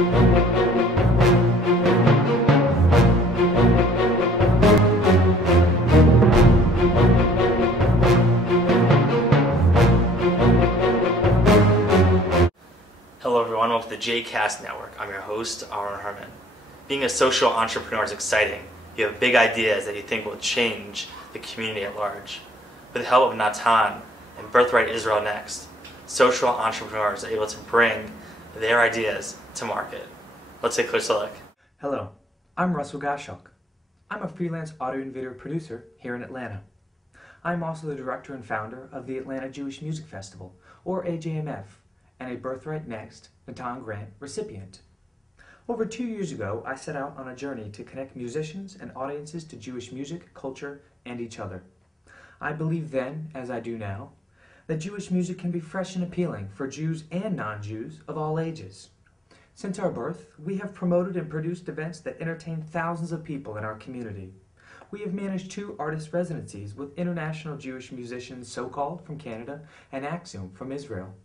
Hello everyone, welcome to the JCast Network. I'm your host, Herman. Being a social entrepreneur is exciting. You have big ideas that you think will change the community at large. With the help of Natan and Birthright Israel NEXT, social entrepreneurs are able to bring their ideas to market. Let's take a closer look. Hello, I'm Russell Goshok. I'm a freelance audio and video producer here in Atlanta. I'm also the director and founder of the Atlanta Jewish Music Festival, or AJMF, and a Birthright NEXT Natan grant recipient. Over 2 years ago, I set out on a journey to connect musicians and audiences to Jewish music, culture, and each other. I believed then, as I do now, that Jewish music can be fresh and appealing for Jews and non-Jews of all ages. Since our birth, we have promoted and produced events that entertain thousands of people in our community. We have managed 2 artist residencies with international Jewish musicians, So-Called from Canada and Axum from Israel.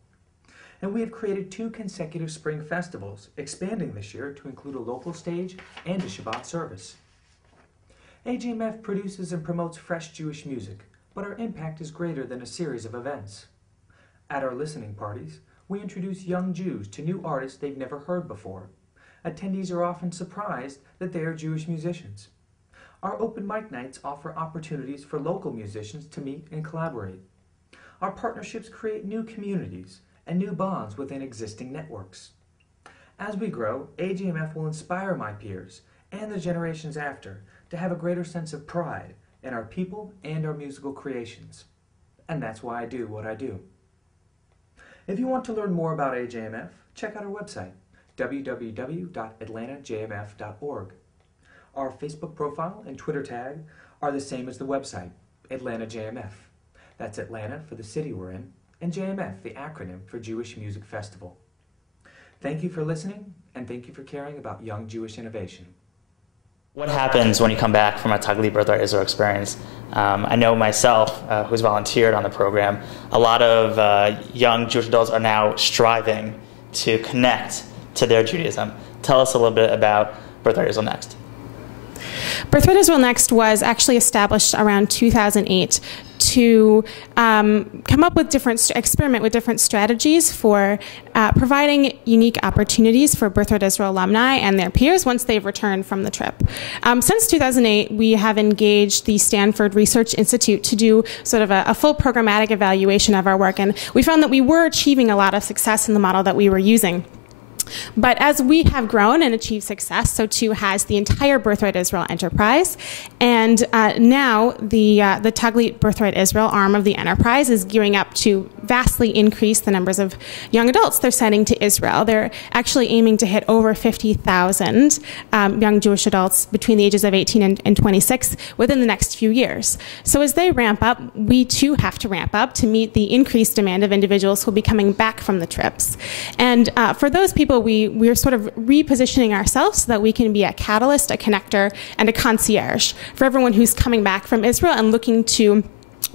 And we have created 2 consecutive spring festivals, expanding this year to include a local stage and a Shabbat service. AJMF produces and promotes fresh Jewish music, but our impact is greater than a series of events. At our listening parties, we introduce young Jews to new artists they've never heard before. Attendees are often surprised that they are Jewish musicians. Our open mic nights offer opportunities for local musicians to meet and collaborate. Our partnerships create new communities and new bonds within existing networks. As we grow, AJMF will inspire my peers and the generations after to have a greater sense of pride in our people and our musical creations. And that's why I do what I do. If you want to learn more about AJMF, check out our website, www.atlantajmf.org. Our Facebook profile and Twitter tag are the same as the website, Atlanta JMF. That's Atlanta for the city we're in, and JMF, the acronym for Jewish Music Festival. Thank you for listening, and thank you for caring about young Jewish innovation. What happens when you come back from a taglit-birthright Israel experience? I know myself, who's volunteered on the program, a lot of young Jewish adults are now striving to connect to their Judaism. Tell us a little bit about Birthright Israel NEXT. Birthright Israel NEXT was actually established around 2008 to come up with experiment with different strategies for providing unique opportunities for Birthright Israel alumni and their peers once they've returned from the trip. Since 2008, we have engaged the Stanford Research Institute to do sort of a full programmatic evaluation of our work, and we found that we were achieving a lot of success in the model that we were using. But as we have grown and achieved success, so too has the entire Birthright Israel enterprise. And now the taglit-birthright Israel arm of the enterprise is gearing up to vastly increase the numbers of young adults they're sending to Israel. They're actually aiming to hit over 50,000 young Jewish adults between the ages of 18 and 26 within the next few years. So as they ramp up, we too have to ramp up to meet the increased demand of individuals who will be coming back from the trips. And for those people, we're sort of repositioning ourselves so that we can be a catalyst, a connector, and a concierge for everyone who's coming back from Israel and looking to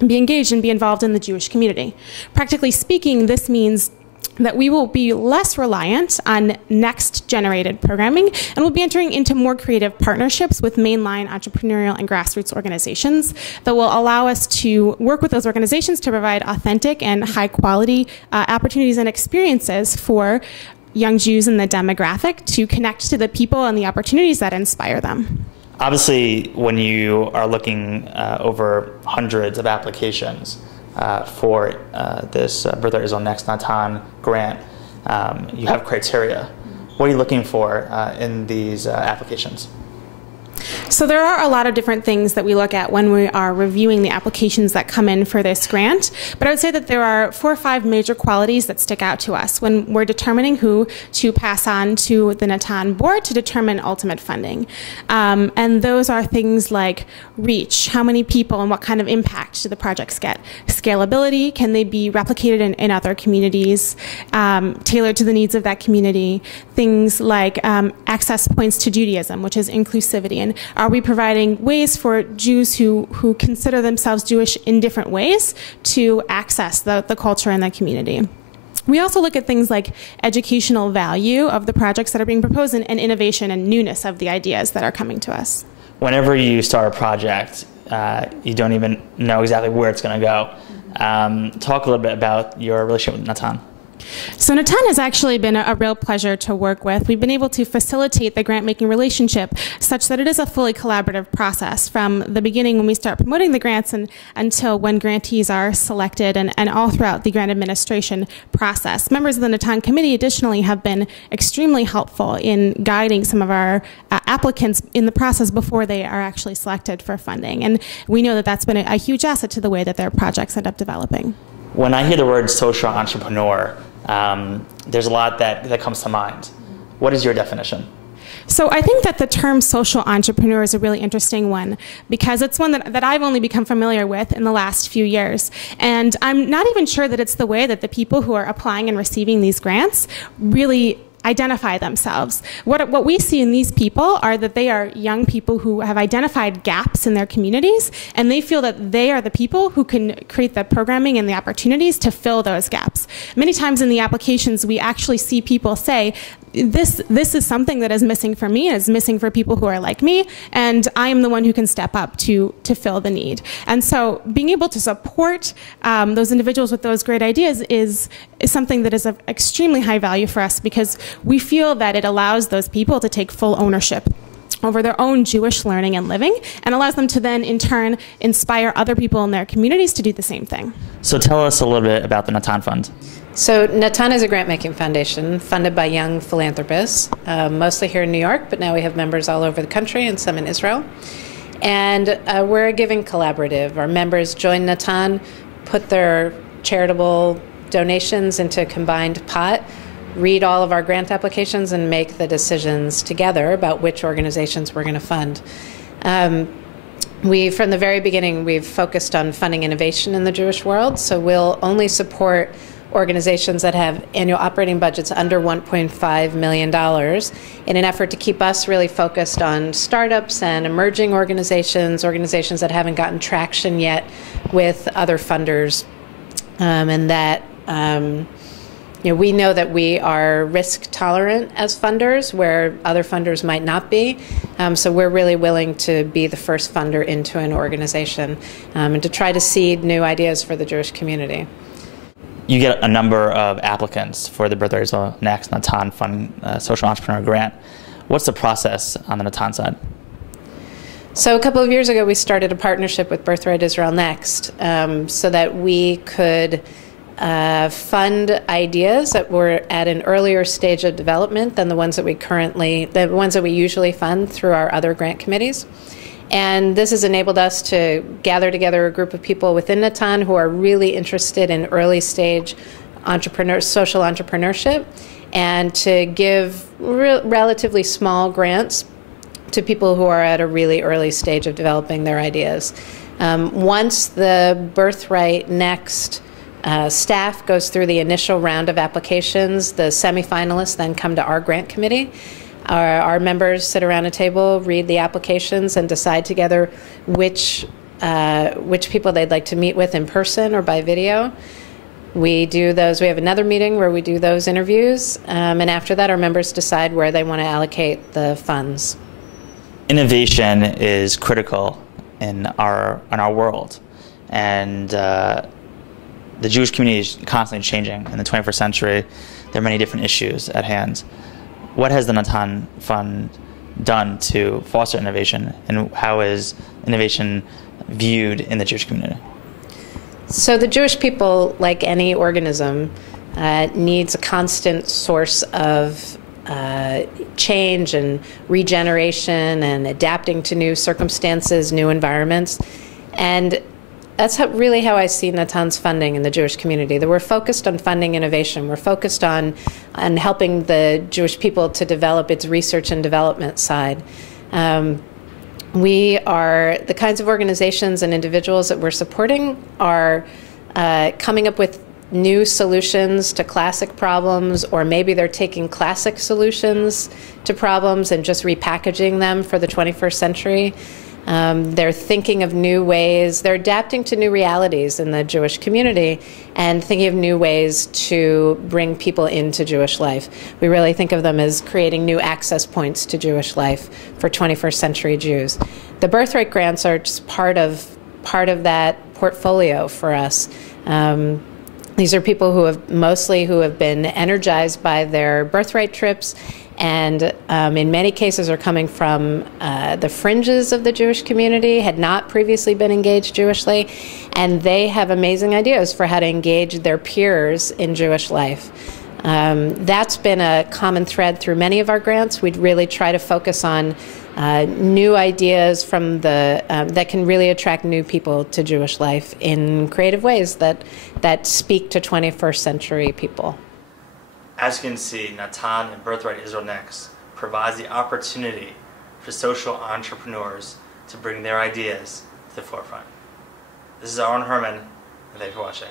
be engaged and be involved in the Jewish community. Practically speaking, this means that we will be less reliant on next-generated programming, and we'll be entering into more creative partnerships with mainline entrepreneurial and grassroots organizations that will allow us to work with those organizations to provide authentic and high-quality opportunities and experiences for young Jews in the demographic to connect to the people and the opportunities that inspire them. Obviously, when you are looking over hundreds of applications for this Birthright Israel NEXT Natan grant, you have criteria. What are you looking for in these applications? So there are a lot of different things that we look at when we are reviewing the applications that come in for this grant, but I would say that there are 4 or 5 major qualities that stick out to us when we're determining who to pass on to the Natan board to determine ultimate funding. And those are things like reach, how many people and what kind of impact do the projects get, scalability, can they be replicated in other communities, tailored to the needs of that community, things like access points to Judaism, which is inclusivity, and are we providing ways for Jews who consider themselves Jewish in different ways to access the culture and the community? We also look at things like educational value of the projects that are being proposed and innovation and newness of the ideas that are coming to us. Whenever you start a project, you don't even know exactly where it's going to go. Talk a little bit about your relationship with Natan. So Natan has actually been a real pleasure to work with. We've been able to facilitate the grant-making relationship such that it is a fully collaborative process from the beginning when we start promoting the grants and until when grantees are selected and all throughout the grant administration process. Members of the Natan committee additionally have been extremely helpful in guiding some of our applicants in the process before they are actually selected for funding. And we know that that's been a huge asset to the way that their projects end up developing. When I hear the word social entrepreneur, there's a lot that comes to mind. What is your definition? So I think that the term social entrepreneur is a really interesting one because it's one that I've only become familiar with in the last few years. And I'm not even sure that it's the way that the people who are applying and receiving these grants really identify themselves. What we see in these people are that they are young people who have identified gaps in their communities, and they feel that they are the people who can create the programming and the opportunities to fill those gaps. Many times in the applications, we actually see people say, this is something that is missing for me, and is missing for people who are like me, and I am the one who can step up to fill the need. And so being able to support those individuals with those great ideas is something that is of extremely high value for us because we feel that it allows those people to take full ownership over their own Jewish learning and living, and allows them to then, in turn, inspire other people in their communities to do the same thing. So tell us a little bit about the Natan Fund. So Natan is a grant-making foundation funded by young philanthropists, mostly here in New York, but now we have members all over the country and some in Israel. And we're a giving collaborative. Our members join Natan, put their charitable donations into a combined pot, read all of our grant applications, and make the decisions together about which organizations we're going to fund. From the very beginning, we've focused on funding innovation in the Jewish world, so we'll only support organizations that have annual operating budgets under $1.5 million in an effort to keep us really focused on startups and emerging organizations that haven't gotten traction yet with other funders, and that we know that we are risk tolerant as funders where other funders might not be. So we're really willing to be the first funder into an organization and to try to seed new ideas for the Jewish community. You get a number of applicants for the Birthright Israel NEXT Natan Fund Social Entrepreneur Grant. What's the process on the Natan side? So a couple of years ago, we started a partnership with Birthright Israel NEXT so that we could fund ideas that were at an earlier stage of development than the ones that we usually fund through our other grant committees. And this has enabled us to gather together a group of people within Natan who are really interested in early stage social entrepreneurship, and to give relatively small grants to people who are at a really early stage of developing their ideas. Once the Birthright NEXT staff goes through the initial round of applications, the semifinalists then come to our grant committee. Our members sit around a table, read the applications, and decide together which people they'd like to meet with in person or by video. We do those. We have another meeting where we do those interviews, and after that, our members decide where they want to allocate the funds. Innovation is critical in our world, and the Jewish community is constantly changing. In the 21st century, there are many different issues at hand. What has the Natan Fund done to foster innovation, and how is innovation viewed in the Jewish community? So the Jewish people, like any organism, needs a constant source of change and regeneration and adapting to new circumstances, new environments. And that's really how I see Natan's funding in the Jewish community, that we're focused on funding innovation. We're focused on helping the Jewish people to develop its research and development side. We are, the kinds of organizations and individuals that we're supporting are coming up with new solutions to classic problems, or maybe they're taking classic solutions to problems and just repackaging them for the 21st century. They're thinking of new ways, they're adapting to new realities in the Jewish community and thinking of new ways to bring people into Jewish life. We really think of them as creating new access points to Jewish life for 21st century Jews. The Birthright Grants are just part of that portfolio for us. These are people who have been energized by their birthright trips, and in many cases are coming from the fringes of the Jewish community, had not previously been engaged Jewishly, and they have amazing ideas for how to engage their peers in Jewish life. That's been a common thread through many of our grants. We'd really try to focus on new ideas from that can really attract new people to Jewish life in creative ways that speak to 21st century people. As you can see, Natan and Birthright Israel Next provides the opportunity for social entrepreneurs to bring their ideas to the forefront. This is Herman, and thank you for watching.